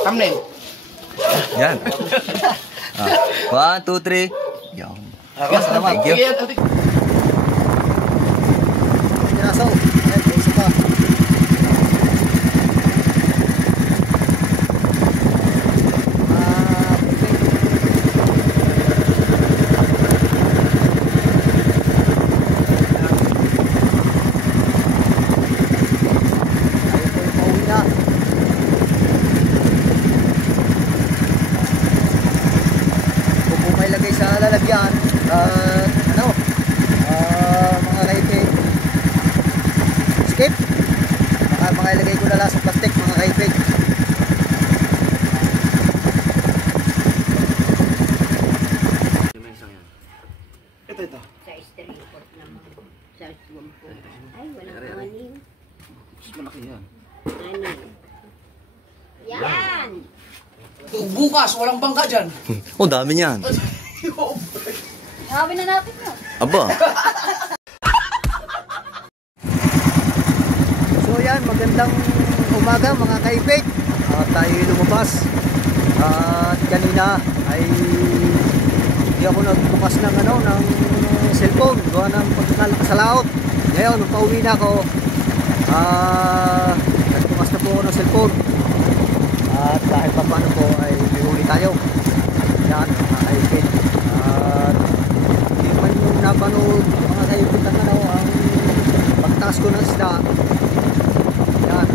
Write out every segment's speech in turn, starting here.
Thumbnail. Yan. 1, 2, 3. Yan. Thank you. Piraso. Ayan, isa pa. Lalagyan mga kaipig skip mga ilagay ko na lang sa plastic mga kaipig. Ito sa stripot naman sa swampo ay walang aning Mas malaki yan. aning yan. Bukas, walang bangka dyan. Oh, dami niyan. Hawi na natin yun. Aba. So yan, magandang umaga mga kaibig. Tayo lumabas. At kanina ay hindi ako nagbukas ng cellphone. Gawa ng pagkakalaot. Ngayon, nung pauwi na ako, nagbukas na po ako ng cellphone. At dahil pa paano po ay may huli tayo. Yan mga kaibig. At hindi man yung napanood mga kaibig ng ang pagtaas ko ng isda. Yan,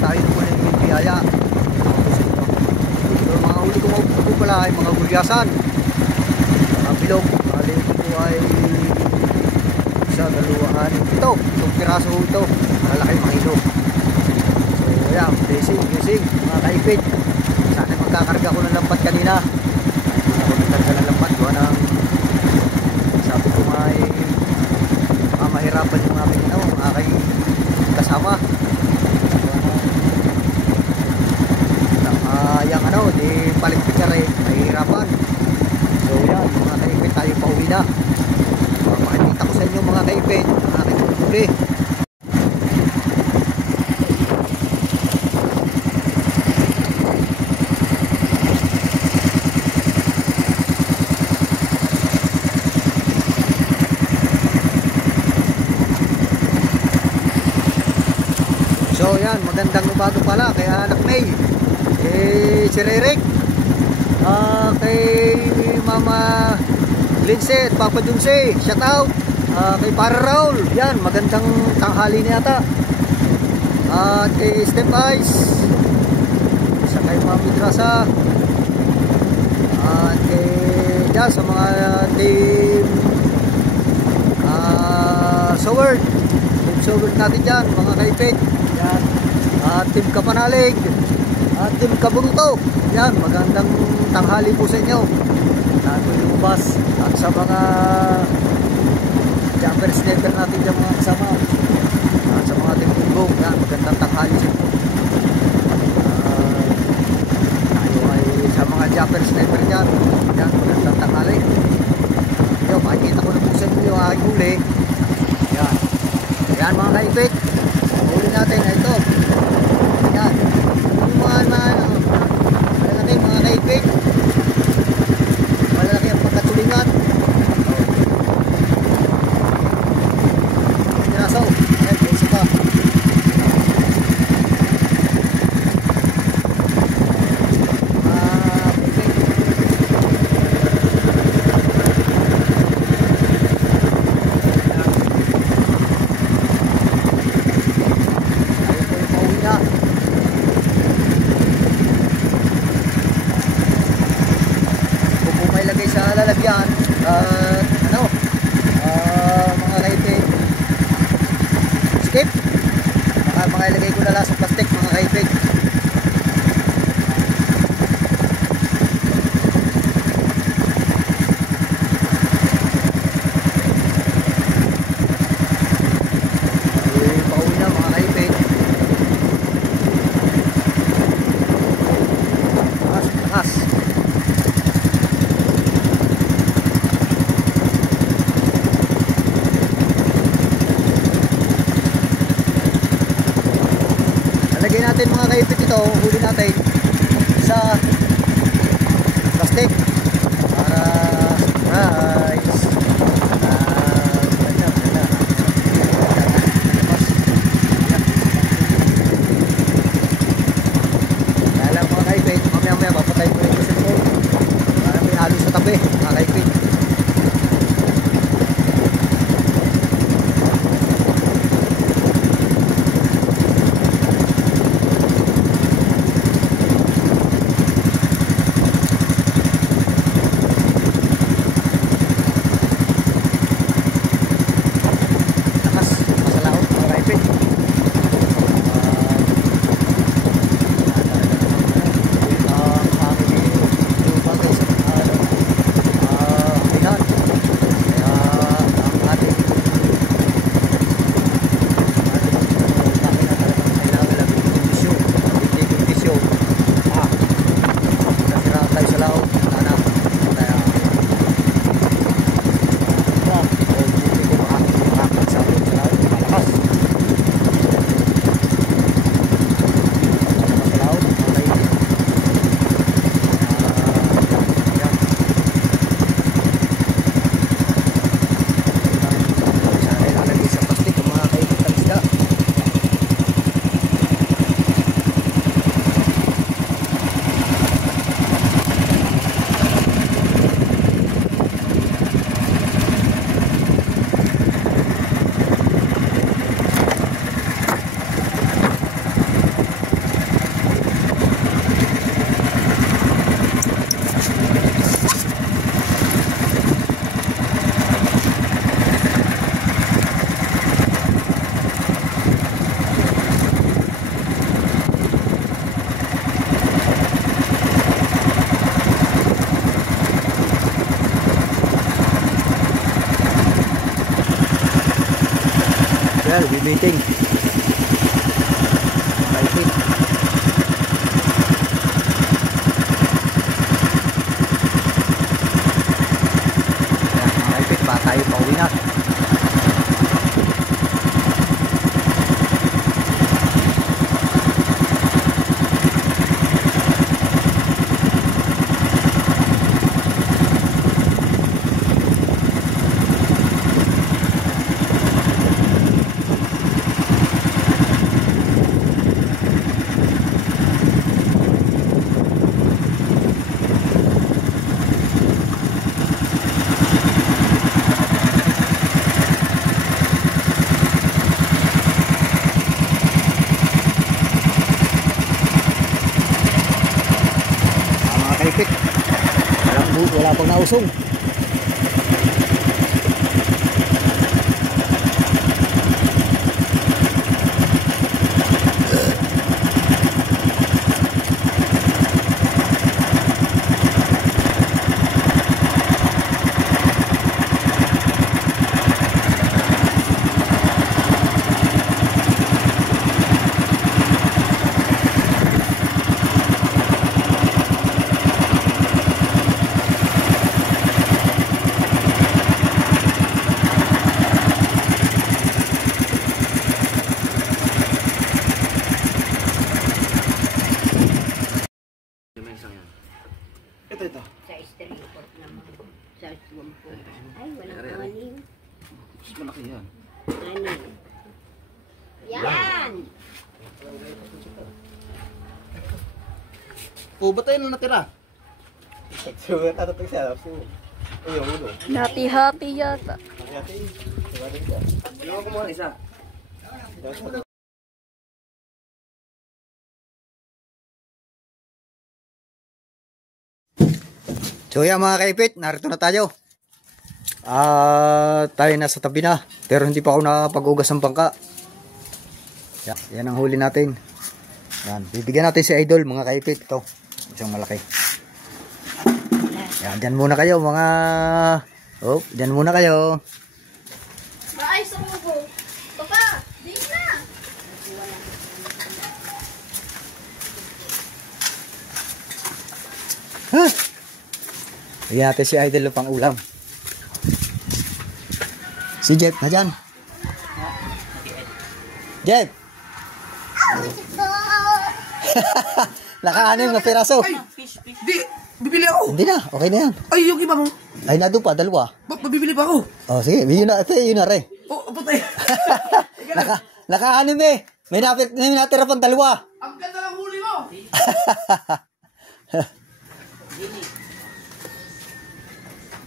tayo naman ay may biyaya. So, mga huli ko po pala ay mga gulyasan, mga bilog. Bali ko ay isa, dalawa, itong piraso ito. Malaki mga ilog. So yan, blessing mga kaipid. Sana magkakarga ko ng lambat kanina. Ako nagkarga ng lambat ko ng sabi ko may mahirapan yung aking kasama. Yung di palit picture mahirapan. So yan mga kaipid, tayo pauwi na. Makikita ko sa inyo mga kaipid ang aking huli. So yan, magandang umaga pala kay Anak May, si Ririk, kay Mama Lindsay at Papa Junse, shout out, kay Para Raul, yan, magandang tanghali niya ata, at kay Step Ice, isa kay Mami Trasa, at kay dyan sa mga team Soward, team Soward natin dyan mga kaipig. Yan. At Team Kapanalig at Team Kaburuto. Yan, magandang tanghali po sa inyo. Nato yung bus at sa mga jumper sniper natin dyan mga kasama. At sa mga Team Bunggong. Yan, magandang tanghali sa inyo. Tayo ay sa mga jumper sniper dyan. Yan, magandang tanghali. Yo, makikita ko na po sa inyo yung aking huli. Yan. Yan mga kaipig. Huli natin na ito. Yan. Yung malalaki mga kaipig. Malalaki ang pagkatulingan. Piraso. Ayan, isa pa. mamaya papatay ko yung cellphone. Para may halo sa tabi, mga kaipit. Well, we meeting. Kaipit. Mga kaipit, ba tayo pauwi na. Kaipit. Wala pang nausong. Ito. Sa stripot naman. Sa swampo. Ay, walang aning. Mas malaki yan. Aning. Yan! Oh, ba't tayo na natira? Hati-hati yata. Ginawa ko muna isa. So yan mga kaipit, narito na tayo. Tayo nasa tabi na. Pero hindi pa ako nakapag-ugas ng bangka. Yan ang huli natin. Yan, bibigyan natin si Idol mga kaipit. Ito, isang malaki. Yan, dyan muna kayo mga... Oh, dyan muna kayo. Ay, sumubo. Papa, di na. Huh? Bigyan natin si Idol pang ulam. Si Jeff na dyan. Jeff! Naka-anim na piraso. Ay, di, bibili ako. Hindi na, okay na yan. Ay, yung iba mo. Ay, nado pa, dalawa. Mabibili pa ako. Oh, sige, yun na rin. Oh, putay. Naka-anim eh. May natira pang dalawa. Ang ganda ng huli mo.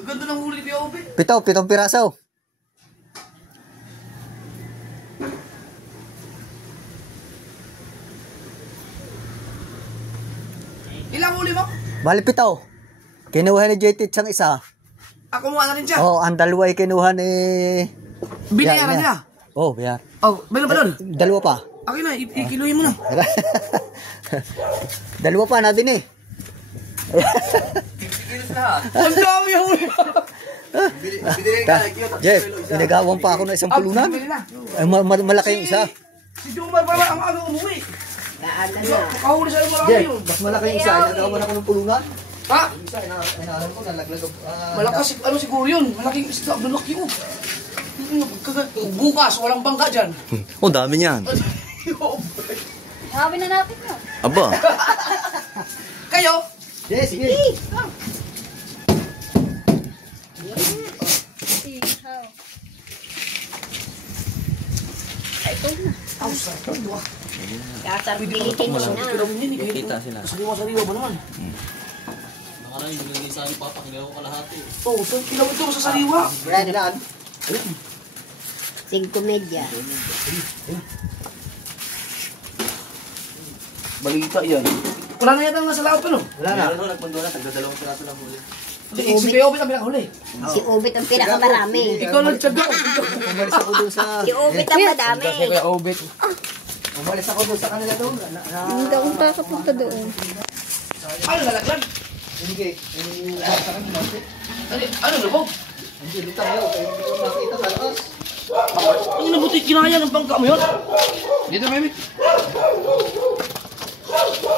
Ang ganda ng huli ni Kuya Obe. Pitong piraso. Ilang huli mo? Bali pito. Kinuha ni JT sang isa. Ako mukha na rin siya. Oh, ang dalawa ay kinuha ni... Binayaran niya. Oh, biyar. Oh, meron ba doon? Dalawa pa. Akin na, ikiluhin mo na. Dalawa pa na din eh. Ang dami yung huli. Jeff, ginagawan pa ako ng isang pulunan. Bili na. Ay, malaki yung isa. Si Jomar pala ang aga umuwi. Daan na na. Kahuli sa'yo marami Jeff, yun. mas malaki yung isa. Ginagawan ako ng pulunan. Ha? Yung isa, inaalam ko, nalaglag. Malakas, ano siguro yun? Malaking isda, lalaki mo. Bukas, walang bangka dyan. Oh, dami niyan. Sabi na natin na. Aba. Kayo? Yes, yes. Ihaw. Ay, ito na. Ang sarap ito ah. Kasarpilitin mo na. Kita sila. Sariwa-sariwa ba naman? Nakaraan, yung sa akin, papakinggan ko kalahati. Oo, so ilang ito sa sariwa. Wala nilaan. 5 media. Balita yan. Wala na yata nasa laot pa no? Wala na. Meron nagpundo na, tagdadalawang piraso lang huli. Si Kuya Obe ang pinakahuli. Si Ubit ang pinakamarami. Ikaw nagtsaga. Umalis ako doon sa... Si Ubit ang madami. Obe. Umalis ako doon sa kanila doon. Hindi akong kakapunta doon. Ano nalaglag? Hindi. Sa kanila. Ano lubog? Hindi, lutang yun. Kaya hindi ko nakita sa lakas. Ang nabuti kinaya ng bangka mo yun. Dito, baby.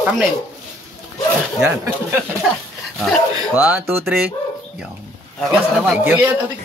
Thumbnail. Yan. 1, 2, 3. Yan. Thank you. Sige,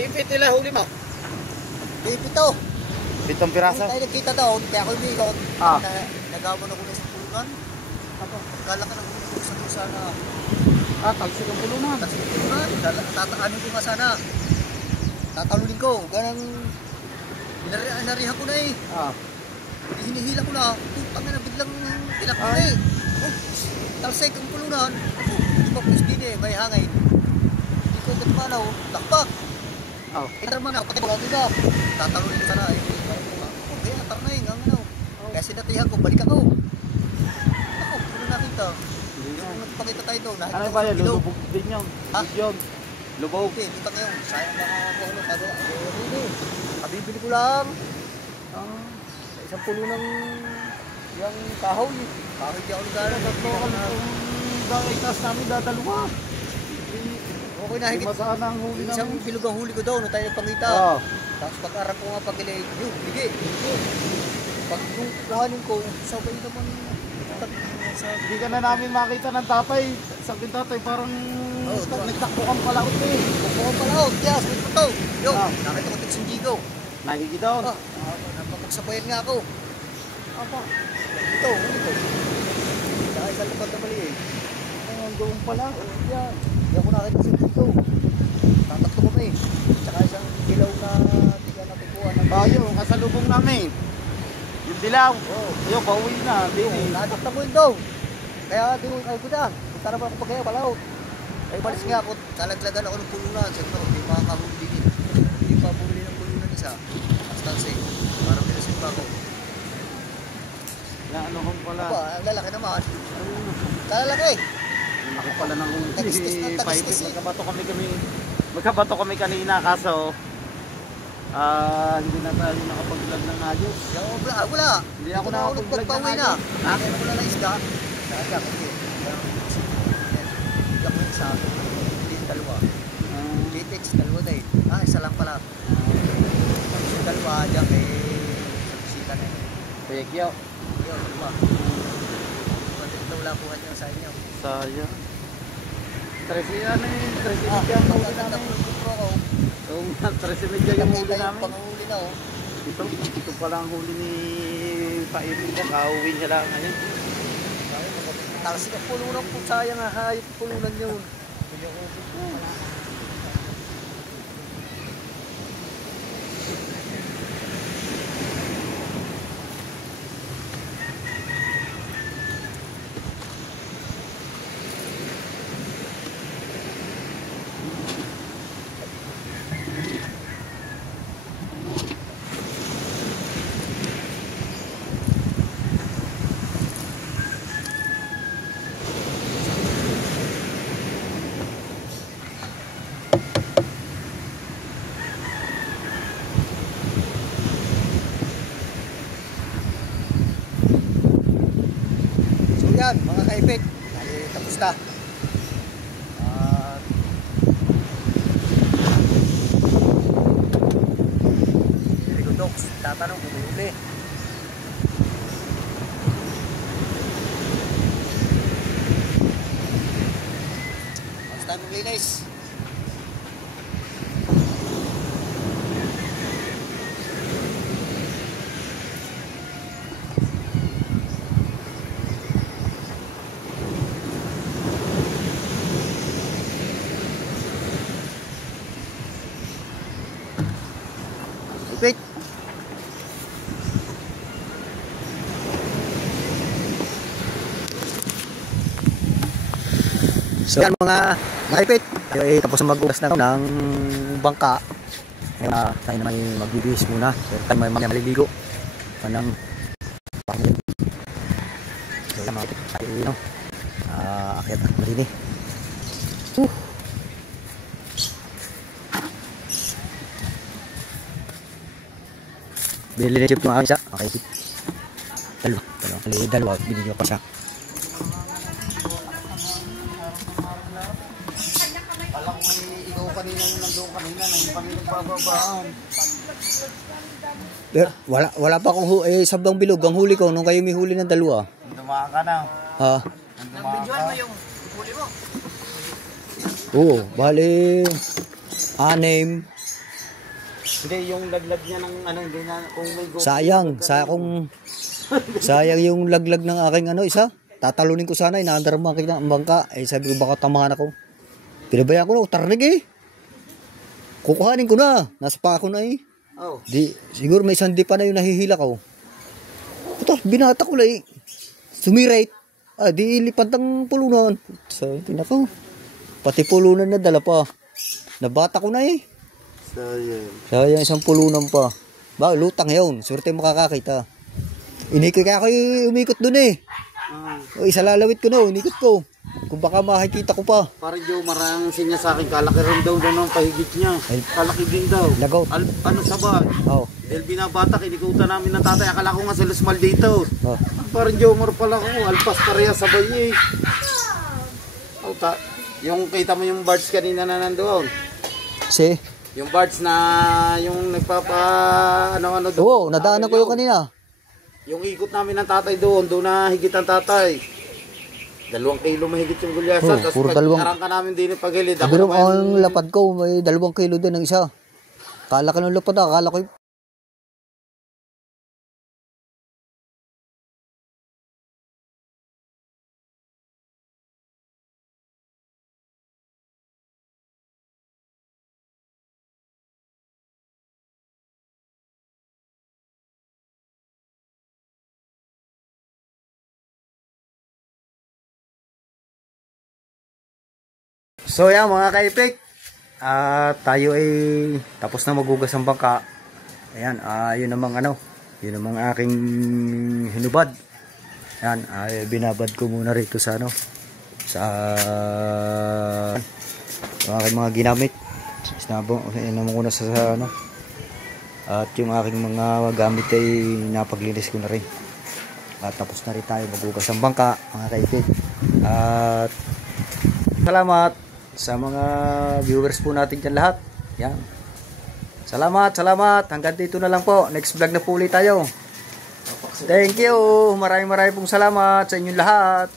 Pipit nila huli mo. Pipit to. 7 piraso. Tayo nagkita doon, kaya ako umikot. Ah. Nagawa na ko na sa pulunan. Pagkala ka na ko sa doon sana. Talsik ang pulunan. Tapos yung pulunan, tataanin ko nga sana. Tatalunin ko. Ganang narihan ko na eh. Hinihila ko na. Putang na biglang tilak ko na eh. Talsik ang pulunan. Hindi pa pwes din eh, may hangin. Hindi ko katmanaw, lakpak. Ito naman ako, pati ko lang dito. Tatalunin ko sana eh. Okay, atar na eh, ang ano. Kaya sinatihan ko, balik ako. Ako, puno nakita. Nagpakita tayo doon. Ano ba yan? Lubog din yun. Ha? Yun. Lubog. Okay, dito ngayon. Sayang mga ano, sabi. Kabibili ko lang. Sa isang puno ng yung kahoy. Kahoy di ako nagdala. Dahil itas namin dadalawa. Okay na, higit. Masaan ang huli Isang namin. bilog ang huli ko daw, nung tayo nagpangita. Tapos pag-arang ko nga pag-ilay, yun, bigay. Pag yung kuhanin ko, sabay naman. Hindi ka na namin makita ng tapay. Sabi ng tatay, parang nagtakbo kang palaot eh. Bukong pala, yes, wait mo to. Yun, nakita ko tig sindigo. Nakikidaw. Napapagsabayan nga ako. Ito. Saka isang lapad na mali eh. Ang doon pala. Yan. Hindi ako nakita sindigo. Tatatlo kami. Saka isang dilaw na tiga na tubuan. Bayo, kasalubong namin. Yung dilaw. Yung pauwi na. Natak na mo yun daw. Kaya di ko dyan. Punta naman ako pagkaya palaot. Ay balis nga ako. Talaglagan ako ng pulunan. Siyempre, hindi makakahuli. Hindi pa bumili ng pulunan isa. Astanse. Parang pinasin pa ako. Na ano kong pala. Aba, ang lalaki naman. Lalaki. Ako pala ng huli. Tagistis na tagistis eh. Magkabato kami kanina kaso hindi na tayo nakapag-vlog ng ayos. Wala. Hindi ako nakapag-vlog ng na. ayos. Ha? Kaya wala na isda. Kaya kasi. Hindi ako isa. Hindi yung dalawa. Litex, dalawa na eh. Isa lang pala. Tapos yung dalawa dyan kay sa bisita na eh. Pekyo. Yun, dalawa. Ito wala buhat niya sa inyo. Sayang. 13 ano yung 13 yung huli namin. Oo nga, 13 yung huli namin. Panghuli na oh. Ito pala ang huli ni Paibig ko. Kauwi niya lang ngayon. Tapos yung pulunan po, sayang nga hayop pulunan yun. Yan, mga kaipit, tapos na. Very good dogs, tatanong kung huli. Mas tayo maglinis. Wait. So yan mga ipit, tapos mag-ugas na ng bangka. Kaya tayo naman magbibihis muna. Pero tayo may maliligo. Panang so yan mga ipit, tayo akyat at malini. Binili na chip yung aking isa. Okay. Dalawa. Binili ko siya. Alam ko ikaw kanina yung nandoon kanina na yung kami nagbababaan. Wala pa akong sabang bilog. Ang huli ko nung kayo may huli ng dalawa. Dumaan ka na. Ha? Nabidyoan mo yung huli mo? Oo. Bali 6, Hindi, yung laglag niya ng ano, hindi na, kung may go. Sayang yung laglag ng aking ano, isa. Tatalunin ko sana, inaandar mo ang bangka. Eh, sabi ko baka tamahan ako. Pinabayaan ko na, tarnig eh. Kukuhanin ko na. Nasa pa ako na eh. Oh. Di, siguro may sandi pa na yung nahihila ko. Ito, binata ko na eh. Sumirate. Di ilipat ng pulunan. So, pinako. Pati pulunan na dala pa. Nabata ko na eh. Sayang isang pulunan pa. Ba, lutang yun. Swerte makakakita. Kaya ako umikot dun eh. O, isa lalawit ko na, unikot ko. Kung baka makikita ko pa. Parang Joe, marang sinya sa akin, kalaki rin daw ng pahigit niya. Kalaki din daw. Lagot. Ano sabag? Oo. Dahil binabata, kinikutan namin ng tatay. Akala ko nga sa Lusmal dito. Oh. Parang Joe, pala ko. Alpas pareha sabay niya eh. Oh, yung kita mo yung birds kanina na nandoon. Si? Yung birds na yung nagpapa ano doon. Oo, nadaanan ko yung kanina. Yung ikot namin ng tatay doon na higit ang tatay. 2 kilo mahigit yung gulyasan. Tapos puro pag-arangka namin din yung pagilid. Pero ang lapad ko, may 2 kilo din ang isa. Kala ka ng lapad akala ko So yan mga kaipik, tayo ay tapos na magugas ng bangka. Ayan, yun namang yun namang aking hinubad. Ayan, binabad ko muna rito sa sa aking mga ginamit. Sinabong, naman ko na sa at yung aking mga gamit ay napaglinis ko na rin. At tapos na rin tayo magugas ng bangka mga kaipik. At salamat sa mga viewers po natin dyan lahat. Yan. Salamat. Hanggang dito na lang po. Next vlog na po ulit tayo. Thank you. Maraming pong salamat sa inyong lahat.